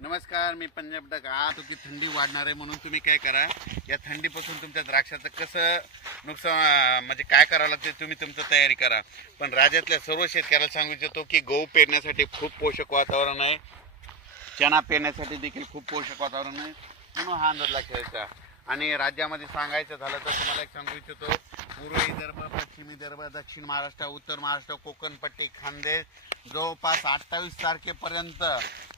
नमस्कार, मी पंजाब डक. आता की थंडी वाढणार आहे म्हणून तुम्ही काय करा, या थंडीपासून तुमच्या द्राक्षाचं कसं नुकसान म्हणजे काय करावं लागते तुम्ही तुमचं तयारी करा. पण राज्यातल्या सर्व शेतकऱ्याला सांगू इच्छितो की गहू पेरण्यासाठी खूप पोषक वातावरण आहे, चणा पेरण्यासाठी देखील खूप पोषक वातावरण आहे, म्हणून हा अंदाज लक्षात द्यायचा. आणि राज्यामध्ये सांगायचं झालं तर तुम्हाला एक सांगू इच्छितो, पूर्व विदर्भ, पश्चिम विदर्भ, दक्षिण महाराष्ट्र, उत्तर महाराष्ट्र, कोकण पट्टी, खानदेश जवळपास 28 तारखेपर्यंत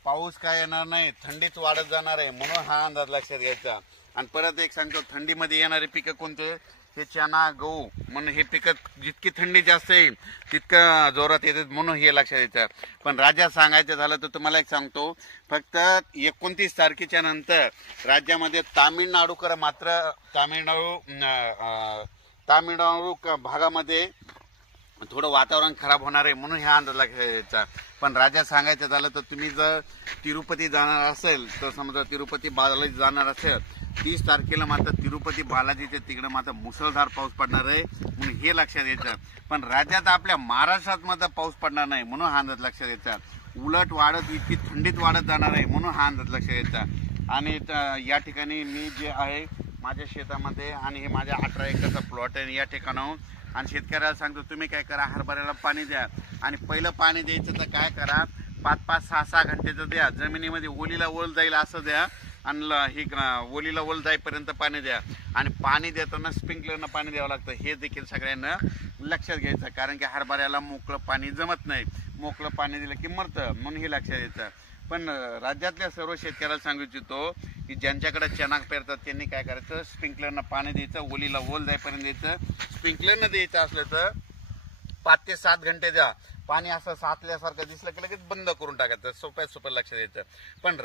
पाऊस काय येणार नाही, थंडीच वाढत जाणार आहे, म्हणून हा अंदाज लक्षात घ्यायचा. आणि परत एक सांगतो, थंडीमध्ये येणारे पिकं कोणते, हे चणा, गहू, म्हणून हे पिकं जितकी थंडी जास्त येईल तितकं जोरात येतात, म्हणून हे लक्षात द्यायचं. पण राज्यात सांगायचं झालं तर तुम्हाला एक सांगतो, फक्त 29 तारखेच्या नंतर राज्यामध्ये तामिळनाडूकर मात्र तामिळनाडू भागामध्ये थोडं वातावरण खराब होणार आहे, म्हणून ह्या अंदाज लक्षात द्यायचा. पण राज्यात सांगायचं झालं तर तुम्ही जर तिरुपती जाणार असेल तर समजा तिरुपती बालाजी जाणार असेल, 30 तारखेला मात्र तिरुपती बालाजीच्या तिकडे मात्र मुसळधार पाऊस पडणार आहे, म्हणून हे लक्षात द्यायचं. पण राज्यात आपल्या महाराष्ट्रात मात्र पाऊस पडणार नाही, म्हणून हा अंदाज लक्षात द्यायचा. उलट वाढत इतकी थंडीत वाढत जाणार आहे, म्हणून हा अंदाज लक्षात द्यायचा. आणि या ठिकाणी मी जे आहे माझ्या शेतामध्ये, आणि हे माझ्या 18 एकरचा प्लॉट आहे या ठिकाणाहून, आणि शेतकऱ्याला सांगतो तुम्ही काय करा, हरभऱ्याला पाणी द्या. आणि पहिलं पाणी द्यायचं तर काय करा, 5-5, 6-6 घंटेचं द्या, जमिनीमध्ये ओलीला ओल जाईल असं द्या, आणि ही ओलीला ओल जाईपर्यंत पाणी द्या. आणि पाणी देताना स्प्रिंकलरनं पाणी द्यावं लागतं, हे देखील सगळ्यांना लक्षात घ्यायचं. कारण की हरभऱ्याला मोकळं पाणी जमत नाही, मोकळं पाणी दिलं की मरतं, म्हणून हे लक्षात द्यायचं. पण राज्यातल्या सर्व शेतकऱ्याला सांगू इच्छितो की ज्यांच्याकडे चणा पेरतात त्यांनी काय करायचं, स्प्रिंकलरनं पाणी द्यायचं, ओलीला ओल जाईपर्यंत द्यायचं. स्प्रिंकलरनं द्यायचं असलं तर 5 ते 7 घंटे द्या, पाणी असं साचल्यासारखं दिसलं की लगेच बंद करून टाकायचं. सोप्या लक्षात द्यायचं. पण